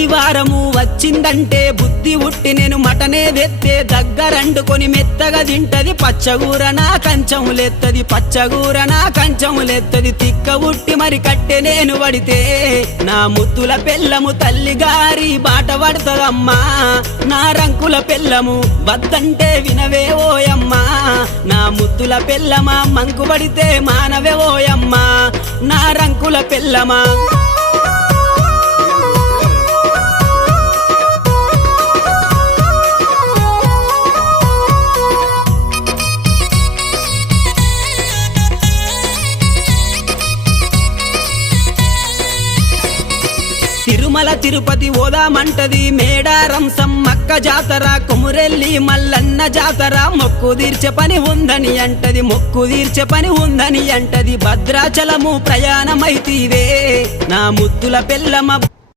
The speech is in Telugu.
ఆదివారము వచ్చిందంటే బుద్ధి ఉట్టి నేను మటనే తెత్తే దగ్గరండుకొని మెత్తగా తింటది పచ్చగూర నా కంచములెత్తది పచ్చగూర నా కంచములెత్తది తిక్క ఉట్టి మరి కట్టె నేను పడితే నా ముత్తుల పెళ్ళము తల్లిగారి బాట పడతదమ్మా నా రంకుల పెళ్ళము వద్దంటే వినవే ఓయమ్మా నా ముత్తుల పెళ్ళమా మంకు పడితే మానవే ఓయమ్మా నా రంకుల పెళ్ళమా తిరుమల తిరుపతి ఓదామంటది మేడారం సమ్మక్క జాతర కొమురెల్లి మల్లన్న జాతర మొక్కు తీర్చే పని ఉందని అంటది మొక్కు తీర్చే పని ఉందని అంటది భద్రాచలము ప్రయాణమైతీవే నా ముద్దుల పెళ్ళమ